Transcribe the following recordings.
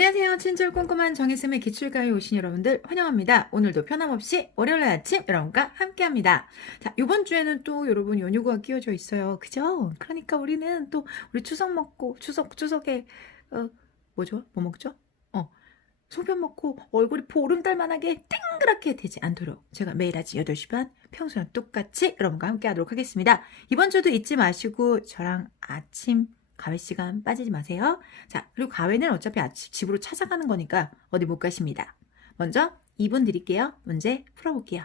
안녕하세요. 친절 꼼꼼한 정혜쌤의 기출가에 오신 여러분들 환영합니다. 오늘도 편함없이 월요일 아침 여러분과 함께합니다. 자, 이번 주에는 또 여러분 연휴가 끼워져 있어요. 그죠? 그러니까 우리는 또 우리 추석 먹고 추석에 뭐죠? 뭐 먹죠? 소변 먹고 얼굴이 보름달만하게 땡그랗게 되지 않도록 제가 매일 아침 8시 반 평소랑 똑같이 여러분과 함께 하도록 하겠습니다. 이번 주도 잊지 마시고 저랑 아침 가회 시간 빠지지 마세요. 자, 그리고 가회는 어차피 아침 집으로 찾아가는 거니까 어디 못 가십니다. 먼저 2분 드릴게요. 문제 풀어볼게요.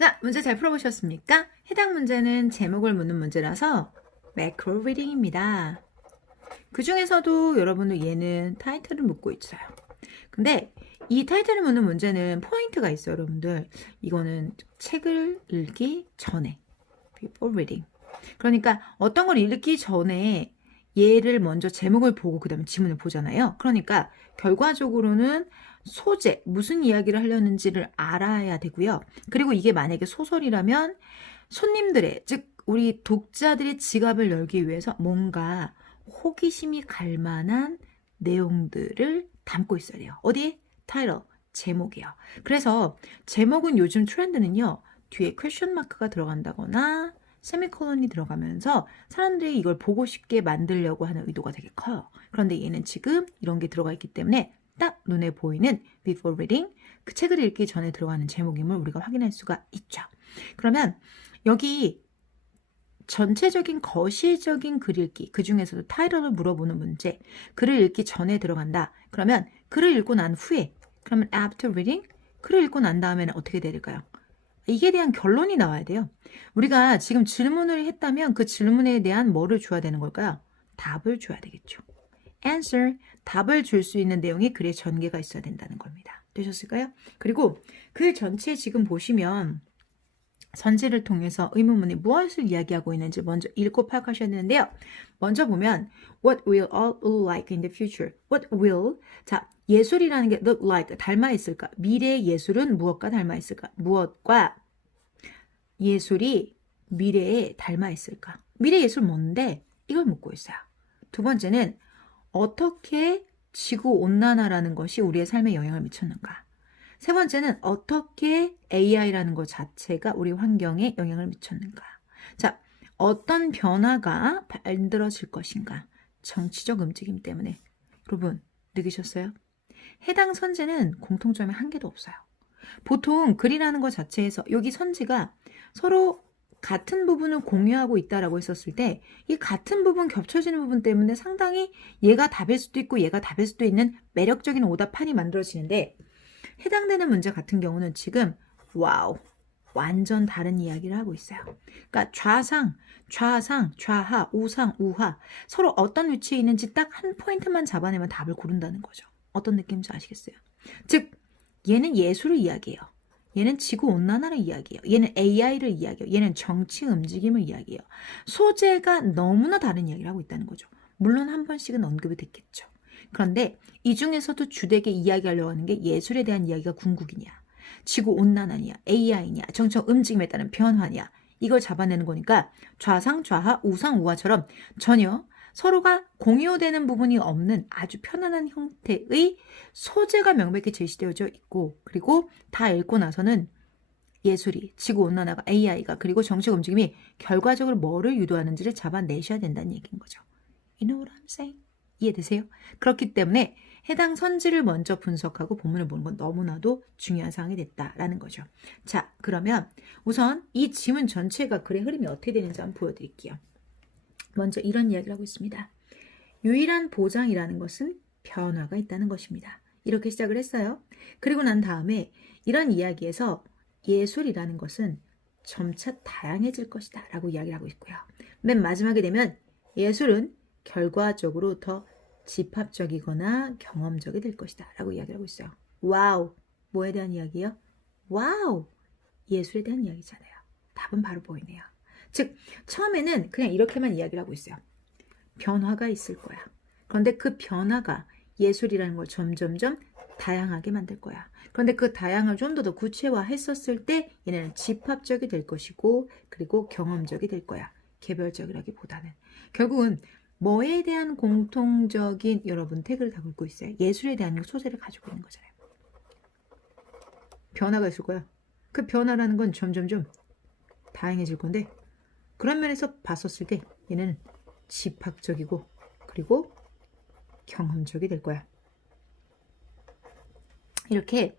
자, 문제 잘 풀어보셨습니까? 해당 문제는 제목을 묻는 문제라서 매크로 리딩입니다. 그 중에서도 여러분은 얘는 타이틀을 묻고 있어요. 근데 이 타이틀을 묻는 문제는 포인트가 있어요, 여러분들. 이거는 책을 읽기 전에 before reading. 그러니까 어떤 걸 읽기 전에 얘를 먼저 제목을 보고 그 다음에 지문을 보잖아요. 그러니까 결과적으로는 소재, 무슨 이야기를 하려는지를 알아야 되고요. 그리고 이게 만약에 소설이라면 손님들의, 즉 우리 독자들의 지갑을 열기 위해서 뭔가 호기심이 갈 만한 내용들을 담고 있어야 돼요. 어디에? 타이틀, 제목이요. 그래서 제목은 요즘 트렌드는요. 뒤에 퀘션 마크가 들어간다거나 세미콜론이 들어가면서 사람들이 이걸 보고 싶게 만들려고 하는 의도가 되게 커요. 그런데 얘는 지금 이런 게 들어가 있기 때문에 딱 눈에 보이는 before reading, 그 책을 읽기 전에 들어가는 제목임을 우리가 확인할 수가 있죠. 그러면 여기 전체적인 거시적인 글 읽기, 그 중에서도 타이틀을 물어보는 문제, 글을 읽기 전에 들어간다. 그러면 글을 읽고 난 후에, 그러면 after reading, 글을 읽고 난 다음에는 어떻게 돼야 될까요? 이게 대한 결론이 나와야 돼요. 우리가 지금 질문을 했다면 그 질문에 대한 뭐를 줘야 되는 걸까요? 답을 줘야 되겠죠. answer, 답을 줄 수 있는 내용이 글의 전개가 있어야 된다는 겁니다. 되셨을까요? 그리고 글 전체 지금 보시면 선지를 통해서 의문문이 무엇을 이야기하고 있는지 먼저 읽고 파악하셔야 되는데요. 먼저 보면 What will all look like in the future? What will? 자, 예술이라는 게 look like, 닮아 있을까? 미래의 예술은 무엇과 닮아 있을까? 무엇과 예술이 미래에 닮아 있을까? 미래 예술 뭔데? 이걸 묻고 있어요. 두 번째는 어떻게 지구온난화라는 것이 우리의 삶에 영향을 미쳤는가? 세 번째는 어떻게 AI라는 것 자체가 우리 환경에 영향을 미쳤는가? 자, 어떤 변화가 만들어질 것인가? 정치적 움직임 때문에. 여러분, 느끼셨어요? 해당 선지는 공통점이 한 개도 없어요. 보통 글이라는 것 자체에서 여기 선지가 서로 같은 부분을 공유하고 있다라고 했었을 때 이 같은 부분 겹쳐지는 부분 때문에 상당히 얘가 답일 수도 있고 얘가 답일 수도 있는 매력적인 오답판이 만들어지는데 해당되는 문제 같은 경우는 지금 와우 완전 다른 이야기를 하고 있어요. 그러니까 좌상, 좌하, 우상, 우하 서로 어떤 위치에 있는지 딱 한 포인트만 잡아내면 답을 고른다는 거죠. 어떤 느낌인지 아시겠어요? 즉 얘는 예술을 이야기해요. 얘는 지구온난화를 이야기해요. 얘는 AI를 이야기해요. 얘는 정치 움직임을 이야기해요. 소재가 너무나 다른 이야기를 하고 있다는 거죠. 물론 한 번씩은 언급이 됐겠죠. 그런데 이 중에서도 주되게 이야기하려고 하는 게 예술에 대한 이야기가 궁극이냐, 지구온난화냐, AI냐, 정치 움직임에 따른 변화냐 이걸 잡아내는 거니까 좌상, 좌하, 우상, 우하처럼 전혀 서로가 공유되는 부분이 없는 아주 편안한 형태의 소재가 명백히 제시되어져 있고 그리고 다 읽고 나서는 예술이, 지구온난화가, AI가 그리고 정책 움직임이 결과적으로 뭐를 유도하는지를 잡아내셔야 된다는 얘기인 거죠. You know what I'm saying? 이해되세요? 그렇기 때문에 해당 선지를 먼저 분석하고 본문을 보는 건 너무나도 중요한 사항이 됐다라는 거죠. 자, 그러면 우선 이 지문 전체가 글의 흐름이 어떻게 되는지 한번 보여드릴게요. 먼저 이런 이야기를 하고 있습니다. 유일한 보장이라는 것은 변화가 있다는 것입니다. 이렇게 시작을 했어요. 그리고 난 다음에 이런 이야기에서 예술이라는 것은 점차 다양해질 것이다 라고 이야기를 하고 있고요. 맨 마지막에 되면 예술은 결과적으로 더 집합적이거나 경험적이 될 것이다 라고 이야기를 하고 있어요. 와우! 뭐에 대한 이야기예요? 와우! 예술에 대한 이야기잖아요. 답은 바로 보이네요. 즉 처음에는 그냥 이렇게만 이야기를 하고 있어요. 변화가 있을 거야. 그런데 그 변화가 예술이라는 걸 점점점 다양하게 만들 거야. 그런데 그 다양을 좀 더 구체화했었을 때 얘네는 집합적이 될 것이고 그리고 경험적이 될 거야. 개별적이라기보다는. 결국은 뭐에 대한 공통적인 여러분 태그를 다 긁고 있어요. 예술에 대한 소재를 가지고 있는 거잖아요. 변화가 있을 거야. 그 변화라는 건 점점점 다양해질 건데 그런 면에서 봤었을 때 얘는 집합적이고 그리고 경험적이 될 거야. 이렇게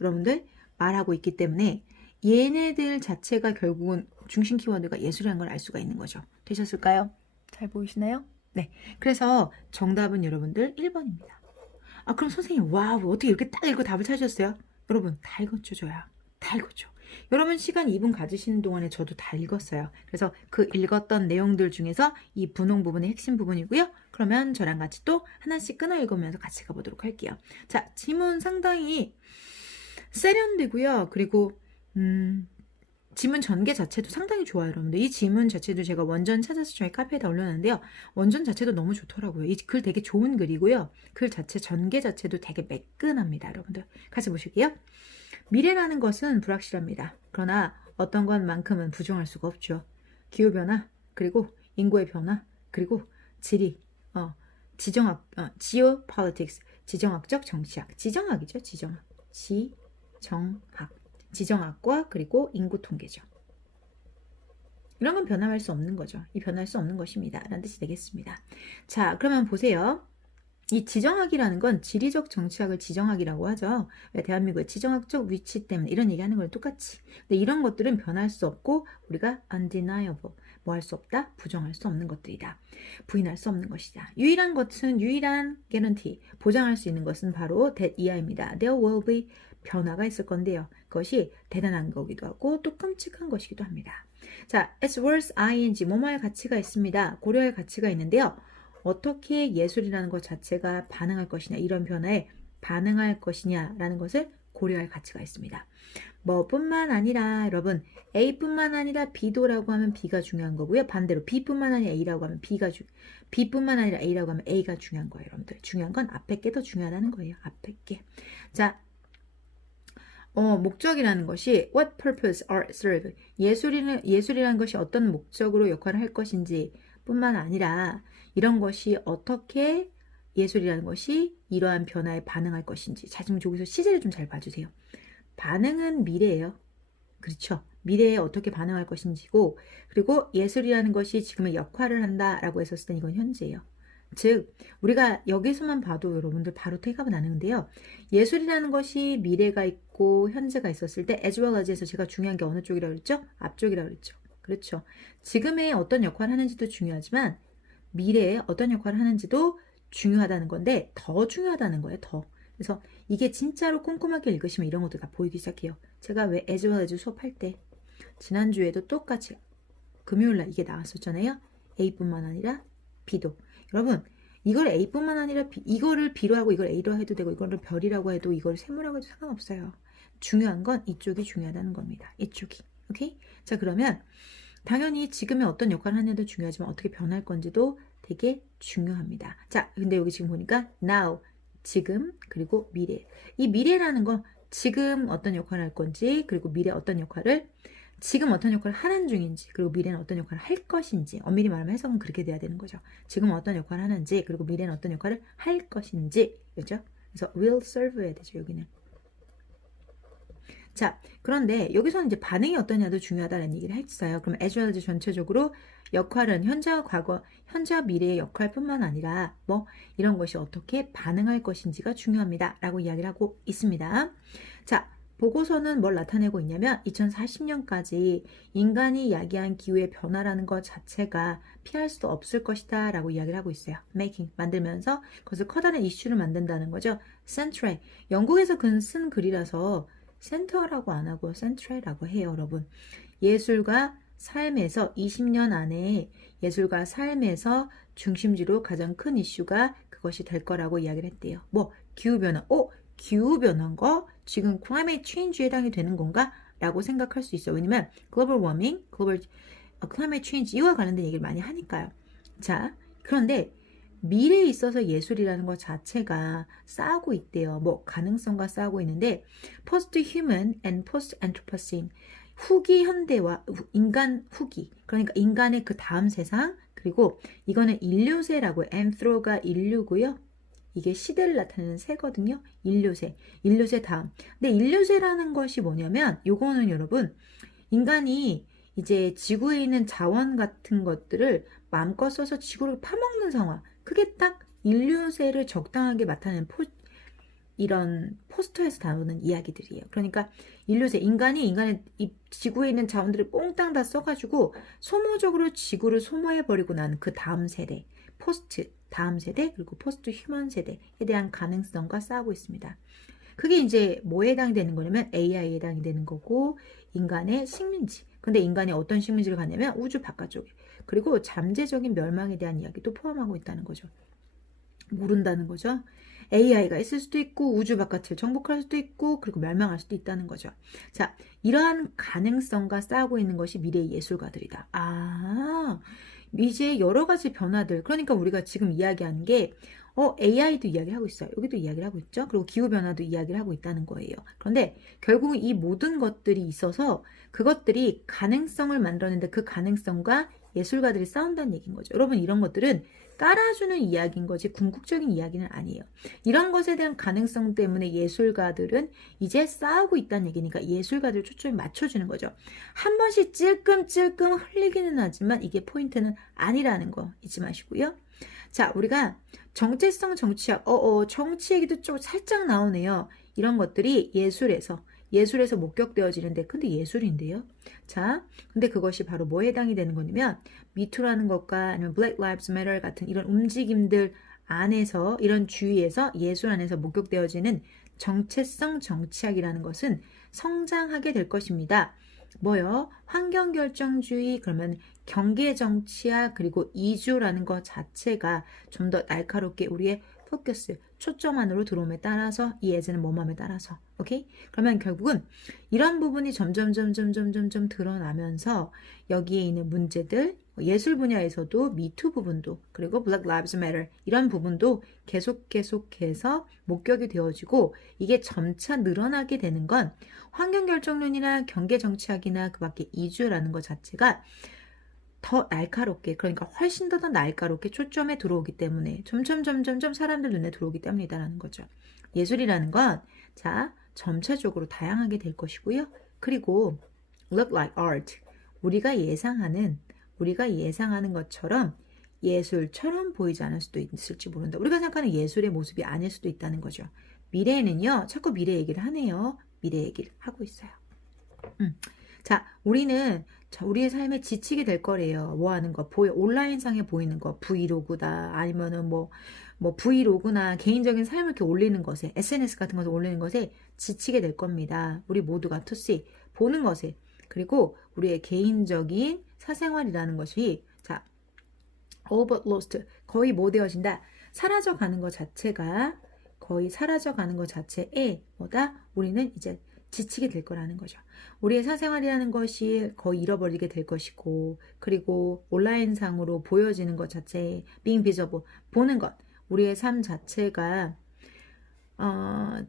여러분들 말하고 있기 때문에 얘네들 자체가 결국은 중심 키워드가 예술이라는 걸 알 수가 있는 거죠. 되셨을까요? 잘 보이시나요? 네. 그래서 정답은 여러분들 1번입니다. 아 그럼 선생님 와우 어떻게 이렇게 딱 읽고 답을 찾으셨어요? 여러분 다 읽었죠 저야. 다 읽었죠. 여러분 시간 2분 가지시는 동안에 저도 다 읽었어요. 그래서 그 읽었던 내용들 중에서 이 분홍 부분의 핵심 부분이고요. 그러면 저랑 같이 또 하나씩 끊어 읽으면서 같이 가보도록 할게요. 자, 지문 상당히 세련되고요. 그리고 지문 전개 자체도 상당히 좋아요, 여러분들. 이 지문 자체도 제가 원전 찾아서 저희 카페에다 올려놨는데요. 원전 자체도 너무 좋더라고요. 이 글 되게 좋은 글이고요. 글 자체, 전개 자체도 되게 매끈합니다, 여러분들. 같이 보실게요. 미래라는 것은 불확실합니다. 그러나 어떤 것만큼은 부정할 수가 없죠. 기후변화, 그리고 인구의 변화, 그리고 지리, 지정학, geopolitics, 지정학적 정치학, 지정학이죠, 지정학, 지정학과 그리고 인구 통계죠. 이런 건 변화할 수 없는 거죠. 이 변할 수 없는 것입니다. 라는 뜻이 되겠습니다. 자, 그러면 보세요. 이 지정학이라는 건 지리적 정치학을 지정학이라고 하죠. 왜 대한민국의 지정학적 위치 때문에 이런 얘기하는 거랑 똑같이. 근데 이런 것들은 변할 수 없고 우리가 undeniable, 뭐 할 수 없다? 부정할 수 없는 것들이다. 부인할 수 없는 것이다. 유일한 것은 유일한 guarantee, 보장할 수 있는 것은 바로 that 이하입니다. There will be 변화가 있을 건데요. 그것이 대단한 거기도 하고 또 끔찍한 것이기도 합니다. 자, as worth ing, 뭐뭐할 가치가 있습니다. 고려할 가치가 있는데요. 어떻게 예술이라는 것 자체가 반응할 것이냐, 이런 변화에 반응할 것이냐라는 것을 고려할 가치가 있습니다. 뭐뿐만 아니라 여러분 A뿐만 아니라 B도라고 하면 B가 중요한 거고요. 반대로 B뿐만 아니라 A라고 하면 B뿐만 아니라 A라고 하면 A가 중요한 거예요. 여러분들 중요한 건 앞에 게 더 중요하다는 거예요. 앞에 게. 자, 목적이라는 것이 what purpose are served. 예술이라는 것이 어떤 목적으로 역할을 할 것인지 뿐만 아니라 이런 것이 어떻게 예술이라는 것이 이러한 변화에 반응할 것인지. 자, 지금 여기서 시제를 좀 잘 봐주세요. 반응은 미래예요. 그렇죠. 미래에 어떻게 반응할 것인지고 그리고 예술이라는 것이 지금의 역할을 한다라고 했었을 땐 이건 현재예요. 즉 우리가 여기서만 봐도 여러분들 바로 테이크업이 나는데요. 예술이라는 것이 미래가 있고 현재가 있었을 때 as well as에서 제가 중요한 게 어느 쪽이라고 그랬죠? 앞쪽이라고 그랬죠. 그렇죠. 지금의 어떤 역할을 하는지도 중요하지만 미래에 어떤 역할을 하는지도 중요하다는 건데 더 중요하다는 거예요. 더. 그래서 이게 진짜로 꼼꼼하게 읽으시면 이런 것도 다 보이기 시작해요. 제가 왜 as well as 수업할 때 지난주에도 똑같이 금요일날 이게 나왔었잖아요. A뿐만 아니라 B도. 여러분 이걸 A뿐만 아니라 B, 이거를 B로 하고 이걸 A로 해도 되고 이거를 별이라고 해도 이걸 세모라고 해도 상관없어요. 중요한 건 이쪽이 중요하다는 겁니다. 이쪽이. 오케이? 자 그러면 당연히 지금의 어떤 역할을 하느냐도 중요하지만 어떻게 변할 건지도 되게 중요합니다. 자 근데 여기 지금 보니까 now 지금 그리고 미래. 이 미래라는 건 지금 어떤 역할을 할 건지 그리고 미래 어떤 역할을 지금 어떤 역할을 하는 중인지 그리고 미래는 어떤 역할을 할 것인지 엄밀히 말하면 해석은 그렇게 돼야 되는 거죠. 지금 어떤 역할을 하는지 그리고 미래는 어떤 역할을 할 것인지 그렇죠? 그래서 will serve 해야 되죠. 여기는. 자 그런데 여기서는 이제 반응이 어떠냐도 중요하다는 얘기를 했어요. 그럼 as well as 전체적으로 역할은 현재와 과거, 현재와 미래의 역할뿐만 아니라 뭐 이런 것이 어떻게 반응할 것인지가 중요합니다. 라고 이야기를 하고 있습니다. 자 보고서는 뭘 나타내고 있냐면 2040년까지 인간이 야기한 기후의 변화라는 것 자체가 피할 수도 없을 것이다 라고 이야기를 하고 있어요. making, 만들면서 그것을 커다란 이슈를 만든다는 거죠. central, 영국에서 쓴 글이라서 센터라고 안 하고 센트럴이라고 해요. 여러분 예술과 삶에서 20년 안에 예술과 삶에서 중심지로 가장 큰 이슈가 그것이 될 거라고 이야기를 했대요. 뭐 기후변화, 기후변화인 거 지금 climate change에 해당이 되는 건가? 라고 생각할 수 있어요. 왜냐면 global warming, climate change 이와 관련된 얘기를 많이 하니까요. 자, 그런데 미래에 있어서 예술이라는 것 자체가 싸우고 있대요. 뭐 가능성과 싸우고 있는데 post-human and post-anthropocene 후기 현대와 인간 후기 그러니까 인간의 그 다음 세상 그리고 이거는 인류세라고 anthro가 인류고요. 이게 시대를 나타내는 세거든요. 인류세 다음. 근데 인류세라는 것이 뭐냐면 요거는 여러분 인간이 이제 지구에 있는 자원 같은 것들을 마음껏 써서 지구를 파먹는 상황. 그게 딱 인류세를 적당하게 나타내는 이런 포스터에서 다루는 이야기들이에요. 그러니까 인류세, 인간의 이 지구에 있는 자원들을 뽕땅 다 써가지고 소모적으로 지구를 소모해버리고 난 그 다음 세대, 다음 세대, 그리고 포스트 휴먼 세대에 대한 가능성과 싸우고 있습니다. 그게 이제 뭐에 해당이 되는 거냐면 AI에 해당이 되는 거고 인간의 식민지. 근데 인간이 어떤 식민지를 갖냐면 우주 바깥쪽에. 그리고 잠재적인 멸망에 대한 이야기도 포함하고 있다는 거죠. 모른다는 거죠. AI가 있을 수도 있고 우주 바깥을 정복할 수도 있고 그리고 멸망할 수도 있다는 거죠. 자, 이러한 가능성과 싸우고 있는 것이 미래의 예술가들이다. 이제 여러 가지 변화들 그러니까 우리가 지금 이야기하는 게 AI도 이야기를 하고 있어요. 여기도 이야기를 하고 있죠. 그리고 기후변화도 이야기를 하고 있다는 거예요. 그런데 결국은 이 모든 것들이 있어서 그것들이 가능성을 만들었는데 그 가능성과 예술가들이 싸운다는 얘기인 거죠. 여러분 이런 것들은 깔아주는 이야기인 거지 궁극적인 이야기는 아니에요. 이런 것에 대한 가능성 때문에 예술가들은 이제 싸우고 있다는 얘기니까 예술가들 초점이 맞춰주는 거죠. 한 번씩 찔끔찔끔 흘리기는 하지만 이게 포인트는 아니라는 거 잊지 마시고요. 자, 우리가 정체성 정치학, 정치 얘기도 좀 살짝 나오네요. 이런 것들이 예술에서 목격되어지는데 근데 예술인데요. 자, 근데 그것이 바로 뭐에 해당이 되는 거냐면 미투라는 것과 아니면 Black Lives Matter 같은 이런 움직임들 안에서 이런 주위에서 예술 안에서 목격되어지는 정체성 정치학이라는 것은 성장하게 될 것입니다. 뭐요? 환경결정주의 그러면 경계정치학 그리고 이주라는 것 자체가 좀 더 날카롭게 우리의 포커스 초점 안으로 들어옴에 따라서 이 예제는 뭐뭐에 따라서 오케이? 그러면 결국은 이런 부분이 점점 드러나면서 여기에 있는 문제들 예술 분야에서도 미투 부분도 그리고 Black Lives Matter 이런 부분도 계속해서 목격이 되어지고 이게 점차 늘어나게 되는 건 환경결정론이나 경계정치학이나 그 밖에 이주라는 것 자체가 더 날카롭게 그러니까 훨씬 더 날카롭게 초점에 들어오기 때문에 점점 사람들 눈에 들어오기 때문이다라는 거죠. 예술이라는 건 자 점차적으로 다양하게 될 것이고요. 그리고 look like art 우리가 예상하는 것처럼 예술처럼 보이지 않을 수도 있을지 모른다. 우리가 생각하는 예술의 모습이 아닐 수도 있다는 거죠. 미래에는요, 자꾸 미래 얘기를 하네요. 미래 얘기를 하고 있어요. 자, 우리는 우리의 삶에 지치게 될 거래요. 뭐 하는 거, 온라인상에 보이는 거, 브이로그다, 아니면은 뭐 브이로그나 개인적인 삶을 이렇게 올리는 것에, SNS 같은 것을 올리는 것에 지치게 될 겁니다. 우리 모두가 투시, 보는 것에. 그리고 우리의 개인적인 사생활이라는 것이, 자, all but lost, 거의 뭐 되어진다. 사라져가는 것 자체가, 거의 사라져가는 것 자체에, 우리는 이제 지치게 될 거라는 거죠. 우리의 사생활이라는 것이 거의 잃어버리게 될 것이고, 그리고 온라인상으로 보여지는 것 자체에 being visible, 보는 것, 우리의 삶 자체가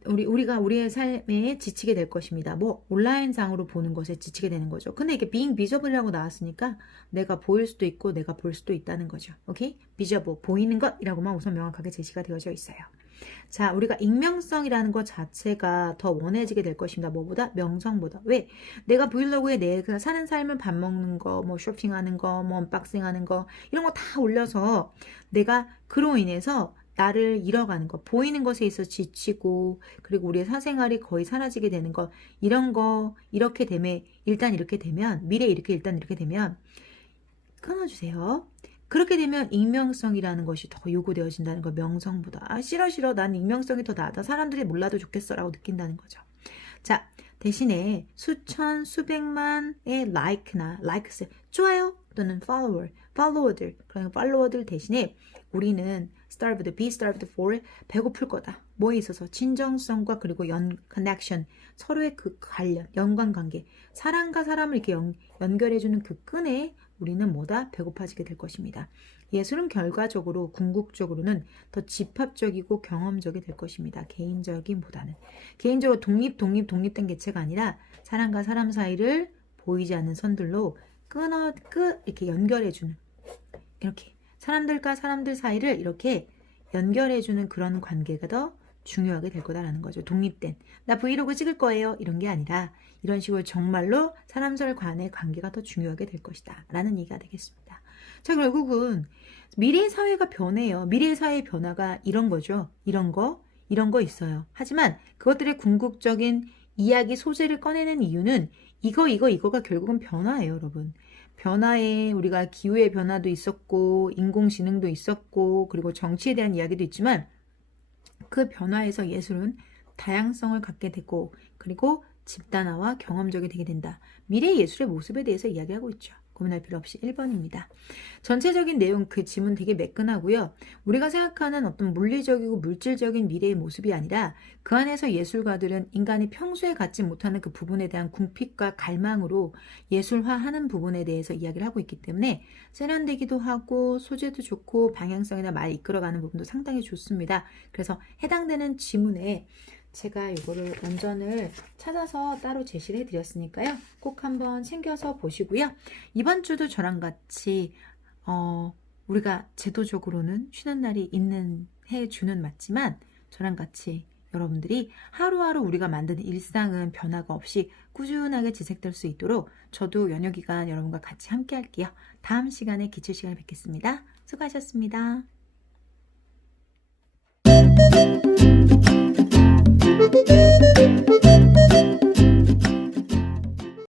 우리가 우리의 삶에 지치게 될 것입니다. 뭐 온라인상으로 보는 것에 지치게 되는 거죠. 근데 이게 being visible이라고 나왔으니까 내가 보일 수도 있고 내가 볼 수도 있다는 거죠. 오케이? visible, 보이는 것이라고만 우선 명확하게 제시가 되어져 있어요. 자, 우리가 익명성이라는 것 자체가 더 원해지게 될 것입니다. 뭐보다? 명성보다. 왜? 내가 브이로그에 내가 사는 삶을 밥 먹는 거, 뭐 쇼핑하는 거, 뭐 언박싱하는 거, 이런 거 다 올려서 내가 그로 인해서 나를 잃어가는 것, 보이는 것에 있어 지치고, 그리고 우리의 사생활이 거의 사라지게 되는 것, 이런 거, 이렇게 되면, 일단 이렇게 되면, 미래 일단 이렇게 되면, 끊어주세요. 그렇게 되면 익명성이라는 것이 더 요구되어진다는 거, 명성보다. 싫어. 난 익명성이 더 나다. 사람들이 몰라도 좋겠어. 라고 느낀다는 거죠. 자, 대신에 수천, 수백만의 likes, 좋아요 또는 follower들, 그러니까 팔로워들 대신에 우리는 be starved for, 배고플 거다. 뭐에 있어서? 진정성과 그리고 connection, 서로의 그 관련, 연관관계, 사람과 사람을 이렇게 연결해주는 그 끈에 우리는 배고파지게 될 것입니다. 예술은 결과적으로, 궁극적으로는 더 집합적이고 경험적이 될 것입니다. 개인적인보다는. 개인적으로 독립된 개체가 아니라 사람과 사람 사이를 보이지 않는 선들로 이렇게 연결해주는, 이렇게 사람들과 사람들 사이를 이렇게 연결해주는 그런 관계가 더 중요하게 될 거다라는 거죠. 독립된, 나 브이로그 찍을 거예요, 이런 게 아니라 이런 식으로 정말로 사람들 간의 관계가 더 중요하게 될 것이다 라는 얘기가 되겠습니다. 자, 결국은 미래의 사회가 변해요. 미래의 사회의 변화가 이런 거죠. 이런 거 있어요. 하지만 그것들의 궁극적인 이야기 소재를 꺼내는 이유는 이거가 결국은 변화예요, 여러분. 변화에 우리가 기후의 변화도 있었고, 인공지능도 있었고, 그리고 정치에 대한 이야기도 있지만 그 변화에서 예술은 다양성을 갖게 되고, 그리고 집단화와 경험적이 되게 된다. 미래의 예술의 모습에 대해서 이야기하고 있죠. 고민할 필요 없이 1번입니다. 전체적인 내용, 그 지문 되게 매끈하고요. 우리가 생각하는 어떤 물리적이고 물질적인 미래의 모습이 아니라 그 안에서 예술가들은 인간이 평소에 갖지 못하는 그 부분에 대한 궁핍과 갈망으로 예술화하는 부분에 대해서 이야기를 하고 있기 때문에 세련되기도 하고 소재도 좋고 방향성이나 말 이끌어가는 부분도 상당히 좋습니다. 그래서 해당되는 지문에 제가 이거를 원전을 찾아서 따로 제시를 해드렸으니까요. 꼭 한번 챙겨서 보시고요. 이번 주도 저랑 같이 우리가 제도적으로는 쉬는 날이 있는 해주는 맞지만 저랑 같이 여러분들이 하루하루 우리가 만드는 일상은 변화가 없이 꾸준하게 지속될 수 있도록 저도 연휴 기간 여러분과 같이 함께 할게요. 다음 시간에 기출 시간에 뵙겠습니다. 수고하셨습니다.